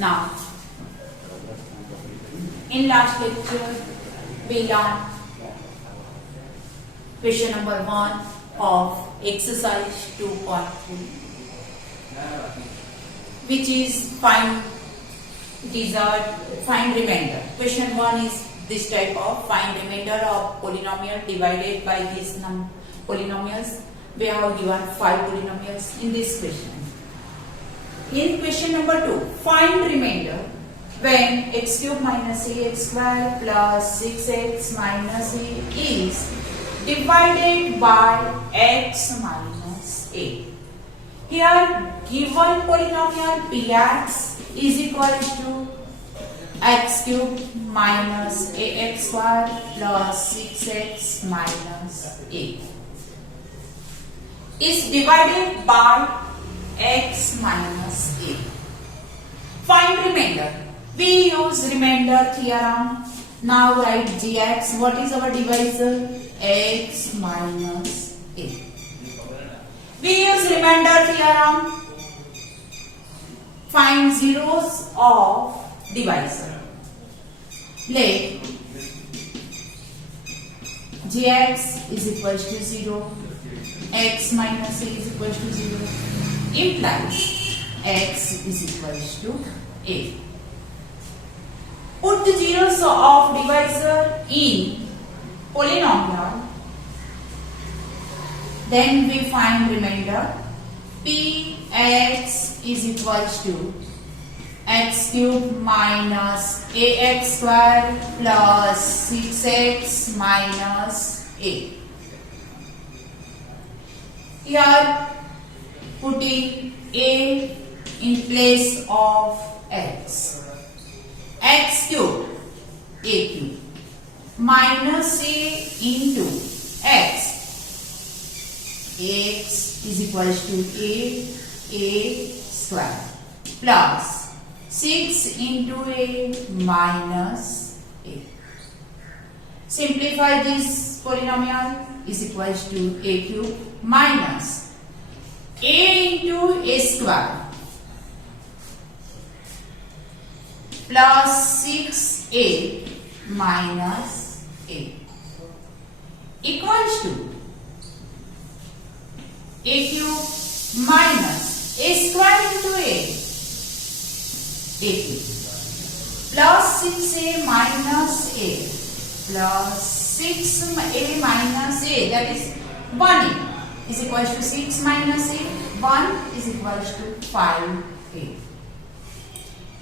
Now, in last lecture, we learned question number 1 of exercise 2.3, which is find remainder. Question 1 is this type of find remainder of polynomial divided by these polynomials. We have given 5 polynomials in this question. In question number 2, find remainder when x cube minus ax square plus 6x minus a is divided by x minus a. Here given polynomial px is equal to x cube minus ax square plus 6x minus a is divided by x minus a. Find remainder. We use remainder theorem. Now write gx. What is our divisor? X minus a. We use remainder theorem. Find zeros of divisor. Let gx is equal to 0, x minus a is equal to 0, implies x is equal to a. Put the zeros of divisor in polynomial, then we find remainder. Px is equal to x cube minus ax square plus 6x minus a. Here putting a in place of x. X cube, a cube, minus a into x. X is equal to a square plus 6 into a minus a. Simplify this polynomial is equal to a cube minus a into a square plus 6a minus a equals to a cube minus a square into a cube plus 6a minus a plus 6a minus a, that is 1a is equal to 6 minus a, 1 is equal to 5a.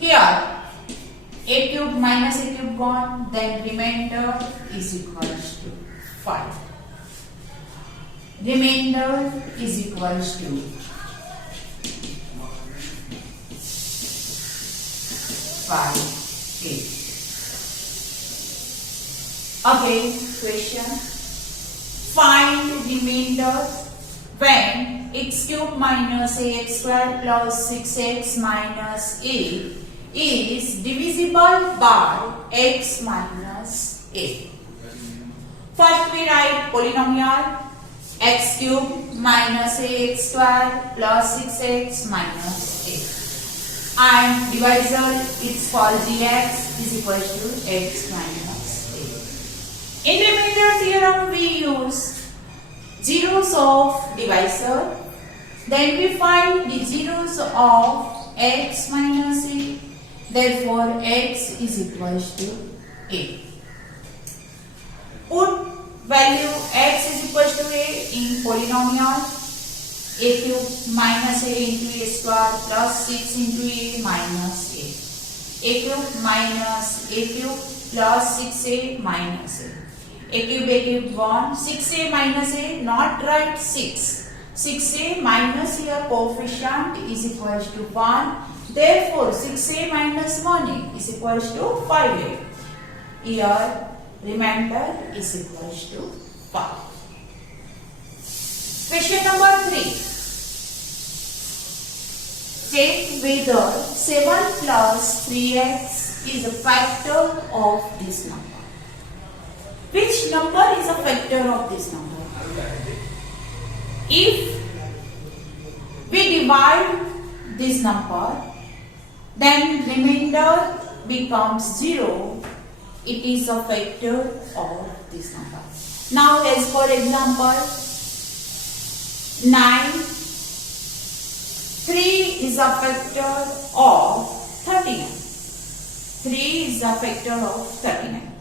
Here a cube minus a cube gone, then remainder is equal to 5. Remainder is equal to 5a. Okay, question. Find remainder when x cube minus ax square plus 6x minus a is divisible by x minus a. First we write polynomial x cube minus ax square plus 6x minus a, and divisor is called gx is equal to x minus a. In remainder theorem we use zeros of divisor, then we find the zeros of x minus a. Therefore, x is equal to a. Put value x is equal to a in polynomial. A cube minus a into a square plus 6 into a minus a. A cube minus a cube plus 6a minus a. A cube 1. 6a minus a, not write 6. 6a minus your coefficient is equal to 1. Therefore, 6a minus 1a is equal to 5a. Here, remainder is equal to 5. Question number 3. Check whether 7 plus 3x is a factor of this number. Which number is a factor of this number? If we divide this number, then remainder becomes 0. It is a factor of this number. Now as for example, 9, 3 is a factor of 39. 3 is a factor of 39.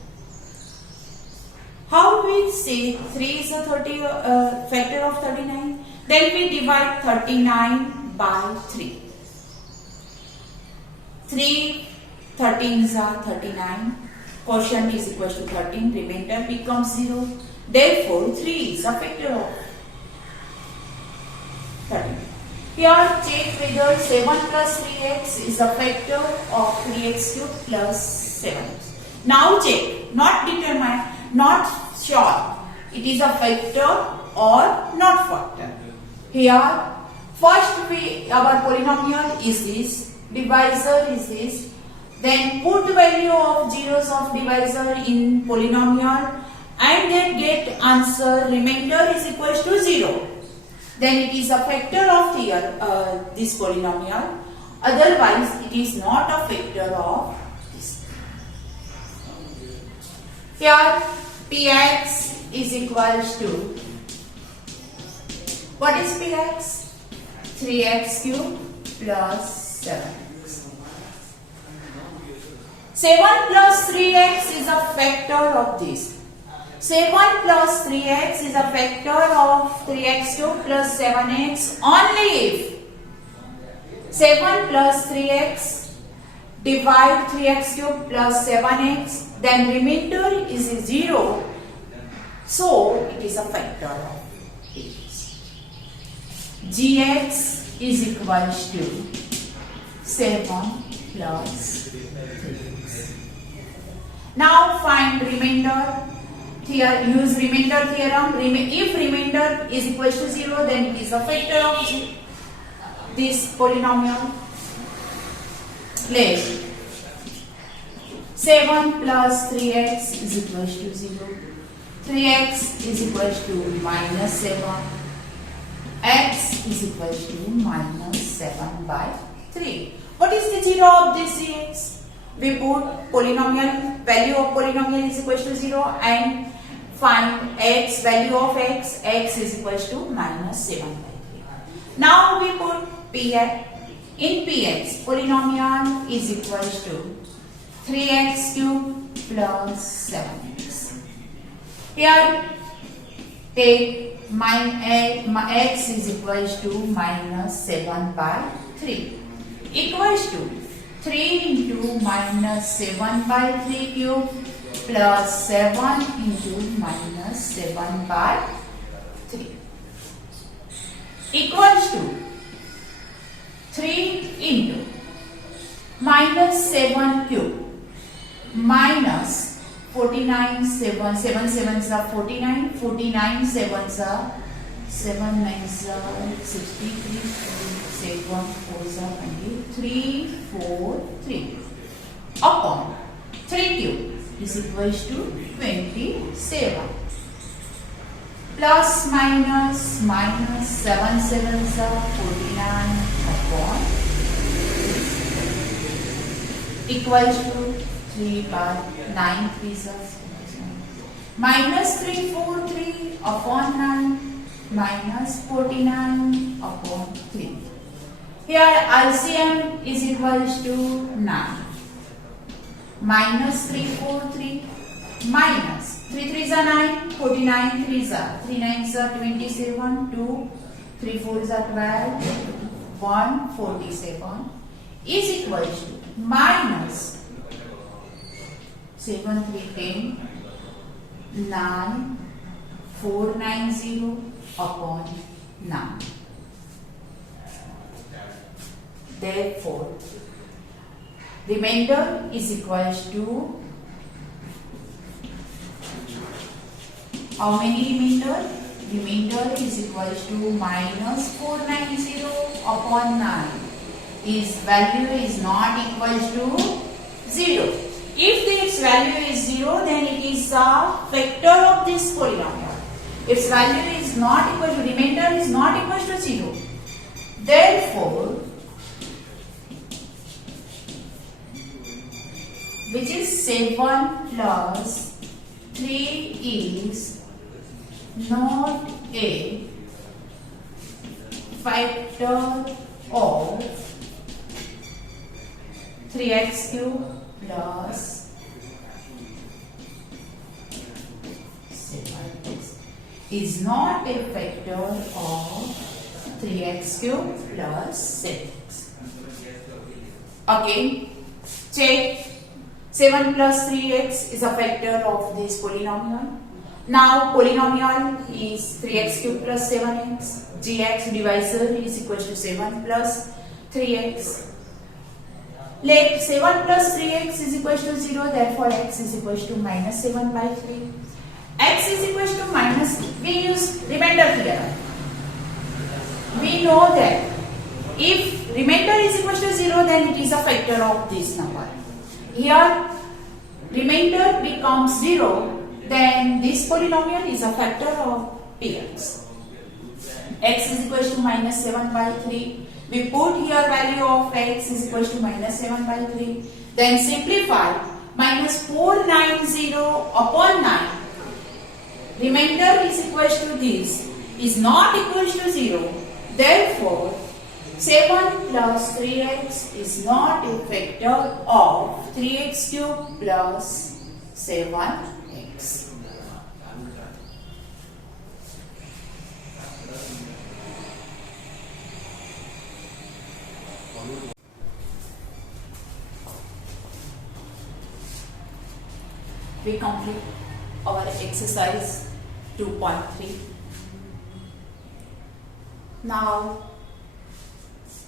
How we say 3 is a factor of 39? Then we divide 39 by 3. 3 13s are 39. Quotient is equal to 13. Remainder becomes 0. Therefore, 3 is a factor of 13. Here check whether 7 plus 3x is a factor of 3x cube plus 7x. Now check, not determine, not sure. It is a factor or not factor. Here, first our polynomial is this, divisor is this. Then put value of zeros of divisor in polynomial and then get answer remainder is equal to 0. Then it is a factor of this polynomial. Otherwise, it is not a factor of this. Here, px is equal to, what is px? 3x cube plus 7x. 7 plus 3x is a factor of this. 7 plus 3x is a factor of 3x cube plus 7x only if 7 plus 3x divide 3x cube plus 7x, then remainder is 0. So it is a factor of this. Gx is equal to 7 plus 3x. Now find remainder. Here use remainder theorem. If remainder is equal to 0, then it is a factor of this polynomial. Let 7 plus 3x is equal to 0. 3x is equal to minus 7. X is equal to minus 7 by 3. What is the 0 of this Gx? We put polynomial, value of polynomial is equal to 0 and find x, value of x, x is equal to minus 7 by 3. Now we put px. In px, polynomial is equal to 3x cube plus 7x. Here take x is equal to minus 7 by 3 equals to 3 into minus 7 by 3 cube plus 7 into minus 7 by 3 equals to 3 into minus 7 cube minus 49, 7 sevens are 49, 49 sevens are 7 nines are 63, 7 fours are 23, 4, 3 upon 3 cube is equals to 27 plus minus 7 sevens are 49 upon equals to 3 by 9 3s are minus 3 4 3 upon 9 minus 49 upon 3. Here LCM is equals to 9. Minus 3 4 3 minus 3 3s are 9, 49 3s are 3 9s are 27, 2 3 4s are 12, 147 is equals to minus 7 3 10 9 490 upon 9. Therefore, remainder is equals to how many remainder? Remainder is equals to minus 490 upon 9. Its value is not equals to 0. If its value is 0, then it is a factor of this polynomial. Its value is not equal to, remainder is not equal to 0. Therefore, which is 7 plus 3 is not a factor of 3x cube plus 7x is not a factor of 3x cube plus 6. Again, check. 7 plus 3x is a factor of this polynomial. Now polynomial is 3x cube plus 7x. Gx divisor is equal to 7 plus 3x. Let 7 plus 3x is equal to 0, therefore x is equal to minus 7 by 3. X is equal to minus, we use remainder theorem. We know that if remainder is equal to 0, then it is a factor of this number. Here remainder becomes 0, then this polynomial is a factor of px. X is equal to minus 7 by 3. We put here value of x is equal to minus 7 by 3. Then simplify. Minus 490 upon 9. Remainder is equal to this. Is not equal to 0. Therefore, 7 plus 3x is not a factor of 3x cube plus 7x. We complete our exercise 2.3. Now,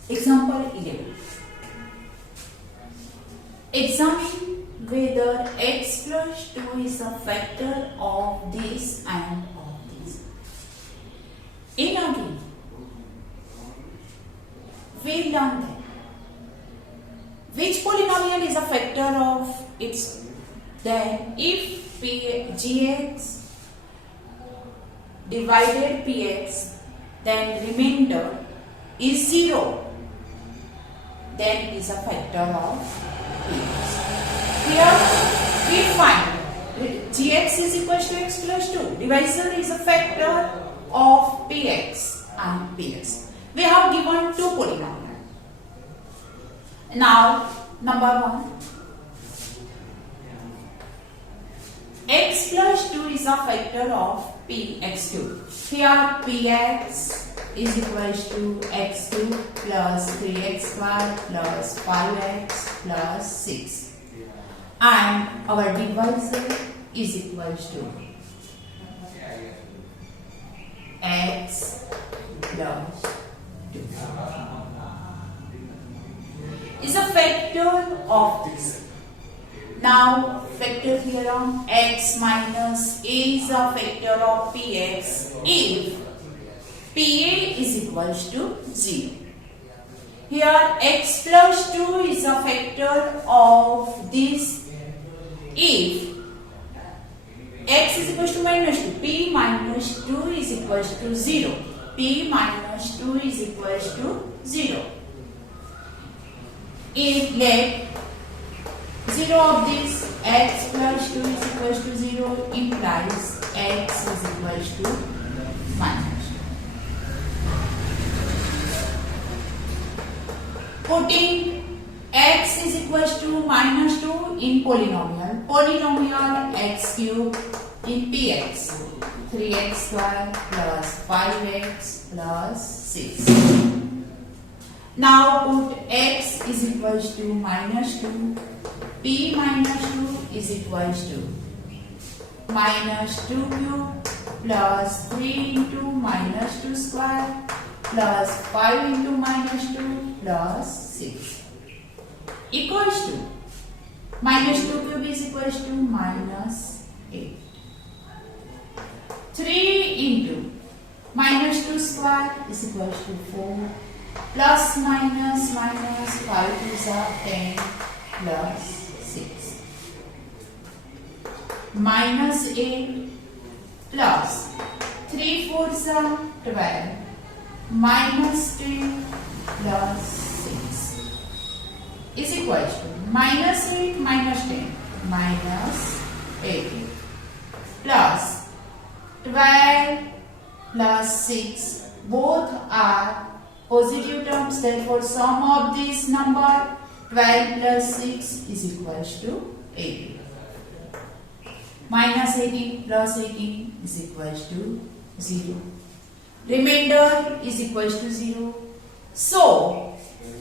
example 11. Examine whether x plus 2 is a factor of this and of this. In again, we learned that which polynomial is a factor of its. Then if gx divided px, then remainder is 0, then it is a factor of px. Here we find gx is equal to x plus 2. Divisor is a factor of px and px. We have given two polynomials. Now, number 1. X plus 2 is a factor of px cube. Here px is equal to x cube plus 3x square plus 5x plus 6. And our divisor is equal to x plus 2. Is a factor of this. Now, factor theorem, x minus a is a factor of px if pa is equal to 0. Here, x plus 2 is a factor of this if x is equal to minus 2. P minus 2 is equal to 0. P minus 2 is equal to 0. If let 0 of this x plus 2 is equal to 0 implies x is equal to minus 2. Putting x is equal to minus 2 in polynomial. Polynomial x cube in px. 3x square plus 5x plus 6. Now put x is equal to minus 2. P minus 2 is equal to minus 2 cube plus 3 into minus 2 square plus 5 into minus 2 plus 6 equals to minus 2 cube is equal to minus 8. 3 into minus 2 square is equal to 4 plus minus minus 5 is 10 plus 6 minus 8 plus 3 4s are 12 minus 10 plus 6 is equal to minus 8 minus 10 minus 18 plus 12 plus 6. Both are positive terms, therefore sum of this number 12 plus 6 is equals to 18. Minus 18 plus 18 is equals to 0. Remainder is equals to 0. So,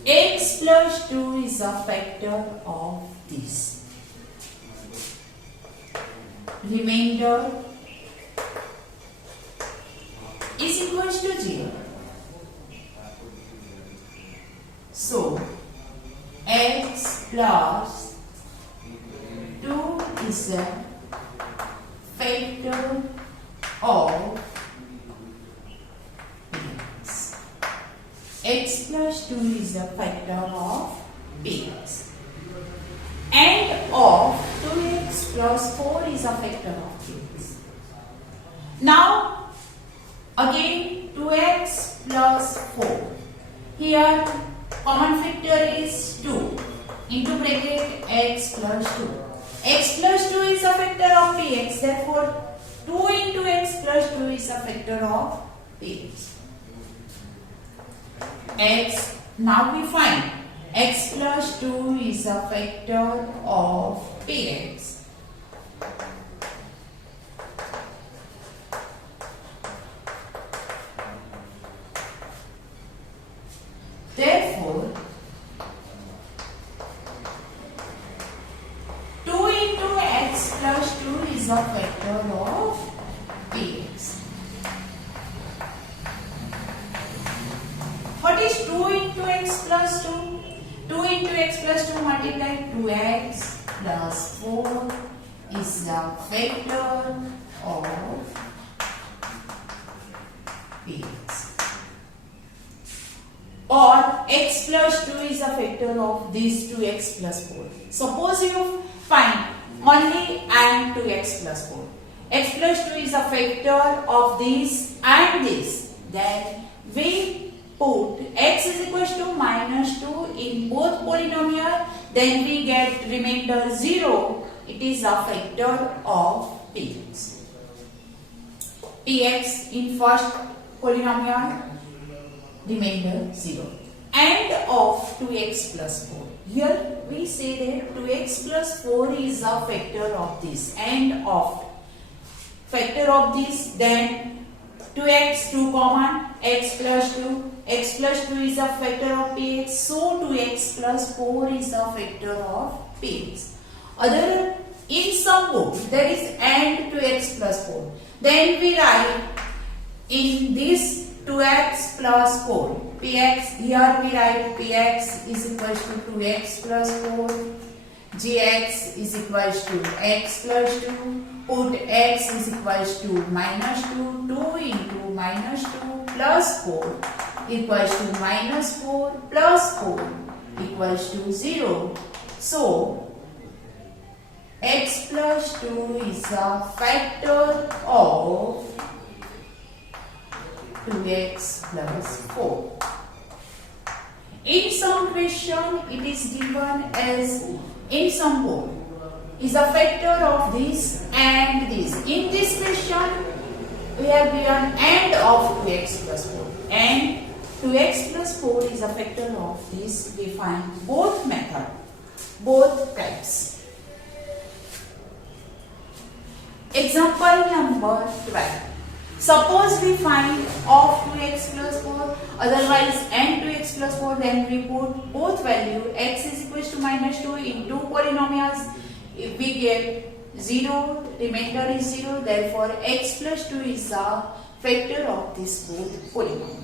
x plus 2 is a factor of this. Remainder is equals to 0. So, x plus 2 is a factor of px. X plus 2 is a factor of px. And of 2x plus 4 is a factor of px. Now, again 2x plus 4. Here, common factor is 2 into bracket x plus 2. X plus 2 is a factor of px, therefore 2 into x plus 2 is a factor of px. X, now we find x plus 2 is a factor of px. Therefore, 2 into x plus 2 is a factor of px. What is 2 into x plus 2? 2 into x plus 2 multiply 2x plus 4 is a factor of px. Or x plus 2 is a factor of these 2x plus 4. Suppose you find only and 2x plus 4. X plus 2 is a factor of this and this. Then we put x is equals to minus 2 in both polynomial. Then we get remainder 0. It is a factor of px. Px in first polynomial, remainder 0. And of 2x plus 4. Here we say that 2x plus 4 is a factor of this and of factor of this, then 2x 2 common, x plus 2. X plus 2 is a factor of px, so 2x plus 4 is a factor of px. Other, in some book there is and 2x plus 4. Then we write in this 2x plus 4. Px, here we write px is equals to 2x plus 4. Gx is equals to x plus 2. Put x is equals to minus 2. 2 into minus 2 plus 4 equals to minus 4 plus 4 equals to 0. So, x plus 2 is a factor of 2x plus 4. In some question, it is given as, in some book, is a factor of this and this. In this question, we have given and of 2x plus 4. And 2x plus 4 is a factor of this. We find both method, both types. Example number 12. Suppose we find of 2x plus 4, otherwise and 2x plus 4, then we put both value x is equals to minus 2 in two polynomials. If we get 0, remainder is 0, therefore x plus 2 is a factor of this both polynomial.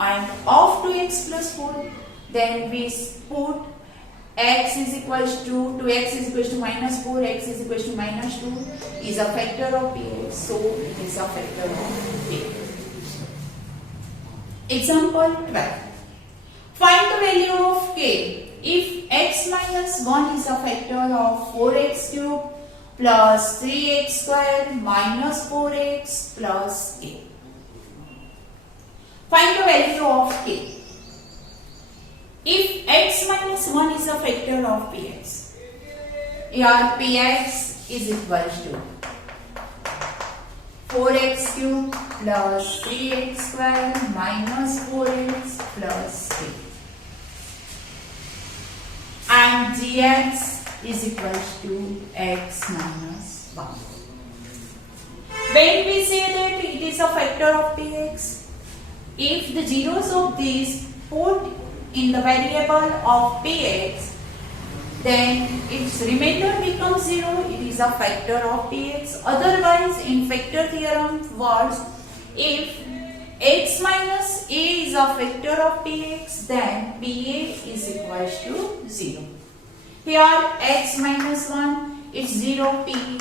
And of 2x plus 4, then we put x is equals to 2x is equals to minus 4, x is equals to minus 2 is a factor of px, so it is a factor of px. Example 12. Find the value of k if x minus 1 is a factor of 4x cube plus 3x square minus 4x plus a. Find the value of k. If x minus 1 is a factor of px, Here px is equal to 4x cube plus 3x square minus 4x plus 3. And gx is equal to x minus 1. When we say that it is a factor of px, if the zeros of these put in the variable of px, then its remainder becomes 0, it is a factor of px. Otherwise, in factor theorem words, if x minus a is a factor of px, then pa is equal to 0. Here x minus 1, it's 0, p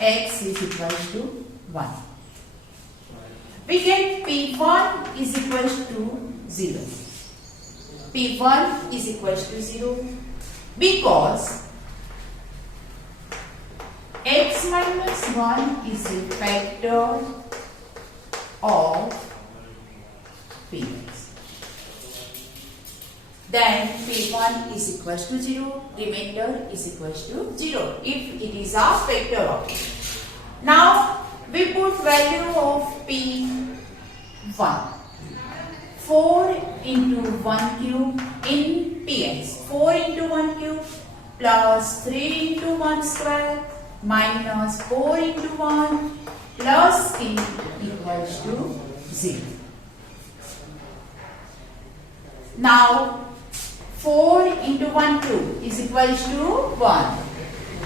x is equal to 1. We get p1 is equal to 0. P1 is equal to 0 because x minus 1 is a factor of px. Then p1 is equal to 0, remainder is equal to 0 if it is a factor of it. Now we put value of p1. 4 into 1 cube in px. 4 into 1 cube plus 3 into 1 square minus 4 into 1 plus k equals to 0. Now 4 into 1 cube is equals to 1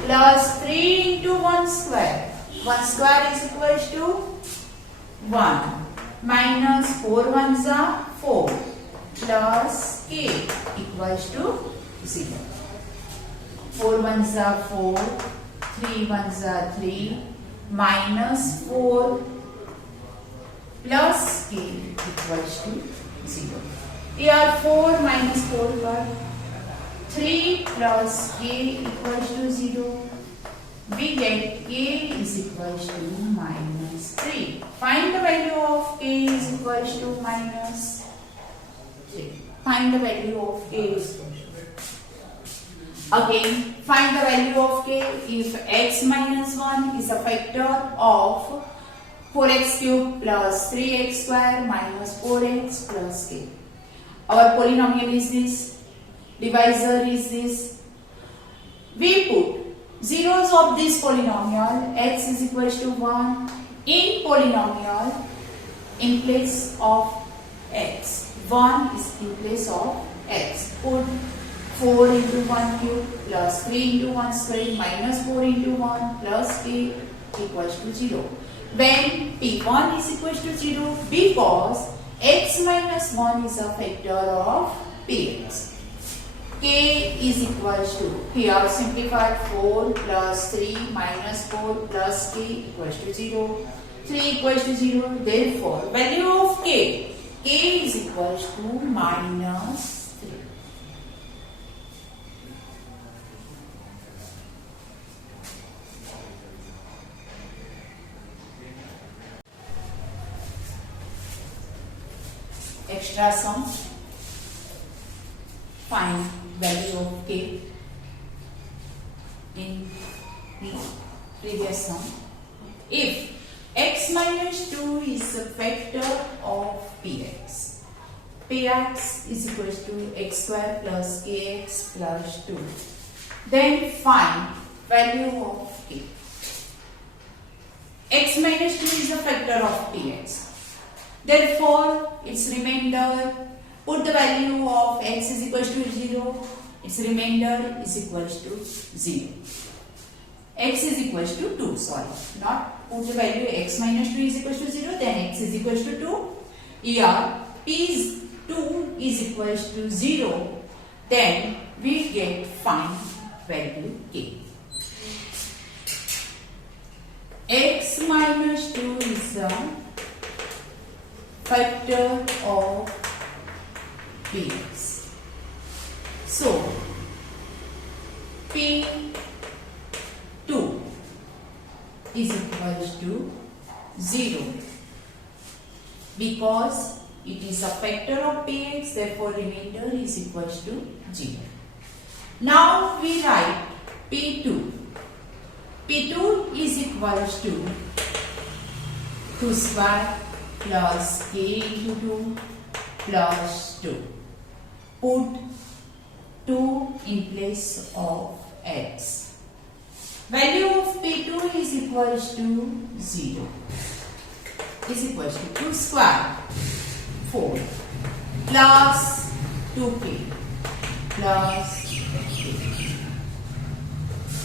plus 3 into 1 square. 1 square is equals to 1 minus 4 ones are 4 plus k equals to 0. 4 ones are 4, 3 ones are 3 minus 4 plus k equals to 0. Here 4 minus 4 got 3 plus k equals to 0. We get k is equals to minus 3. Find the value of k is equals to minus 3. Find the value of k is equals to. Again, find the value of k if x minus 1 is a factor of 4x cube plus 3x square minus 4x plus k. Our polynomial is this, divisor is this. We put zeros of this polynomial x is equal to 1 in polynomial in place of x. 1 is in place of x. Put 4 into 1 cube plus 3 into 1 square minus 4 into 1 plus k equals to 0. When p1 is equal to 0 because x minus 1 is a factor of px. K is equal to, here simplified 4 plus 3 minus 4 plus k equals to 0. 3 equals to 0. Therefore, value of k is equal to minus 3. Extra sum. Find value of k in the previous sum. If x minus 2 is a factor of px, px is equal to x square plus kx plus 2, then find value of k. X minus 2 is a factor of px. Therefore, its remainder, put the value of x is equal to 0, its remainder is equal to 0. X is equal to 2, sorry, not put the value x minus 2 is equal to 0, then x is equal to 2. Here, p is 2 is equal to 0, then we get find value k. X minus 2 is a factor of px. So, p2 is equal to 0 because it is a factor of px, therefore remainder is equal to 0. Now we write P2. P2 is equals to 2 square plus k into 2 plus 2. Put 2 in place of x. Value of P2 is equals to 0. Is equals to 2 square 4 plus 2k plus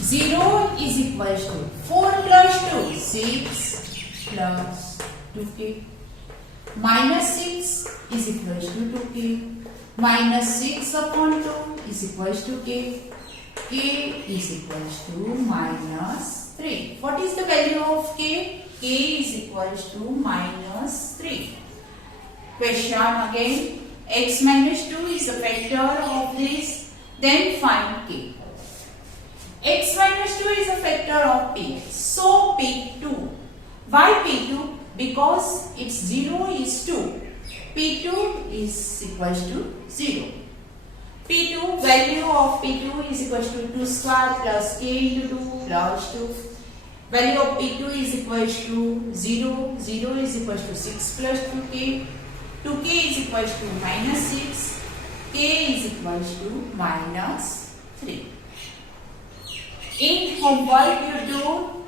0 is equals to 4 plus 2 6 plus 2k minus 6 is equals to 2k minus 6 upon 2 is equals to k. K is equals to minus 3. What is the value of k? K is equals to minus 3. Question again. X minus 2 is a factor of this. Then find k. X minus 2 is a factor of p. So P2. Why P2? Because its 0 is 2. P2 is equals to 0. P2, value of P2 is equals to 2 square plus k into 2 plus 2. Value of P2 is equals to 0. 0 is equals to 6 plus 2k. 2k is equals to minus 6. K is equals to minus 3. In homework you do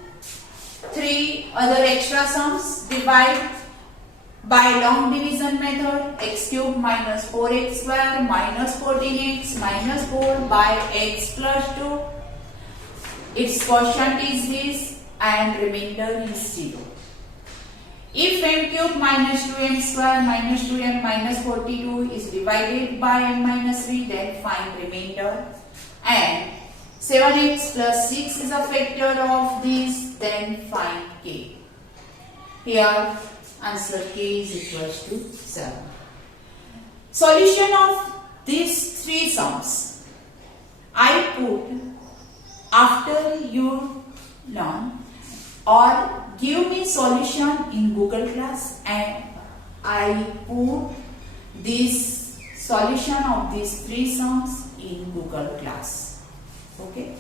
3 other extra sums. Divide by long division method. X cube minus 4x square minus 14x minus 4 by x plus 2. Its quotient is this and remainder is 0. If m cube minus 2m square minus 2m minus 42 is divided by m minus 3, then find remainder. And 7x plus 6 is a factor of this, then find k. Here answer k is equals to 7. Solution of these 3 sums I put after you learn, or give me solution in Google class and I put this solution of these 3 sums in Google class. Okay.